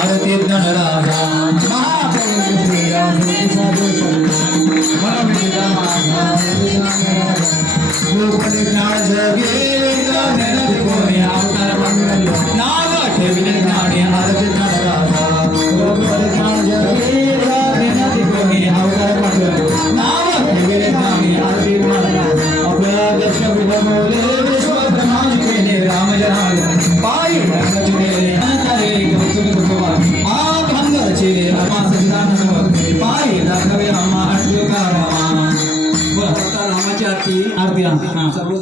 ஆரத்தியர் நடராஜா 啊。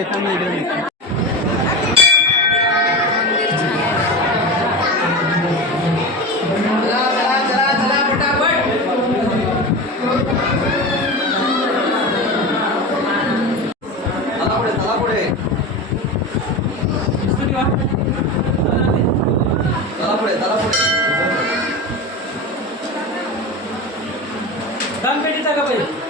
आले तर मी घेऊन येतो दाम पेटीचा का पाहिजे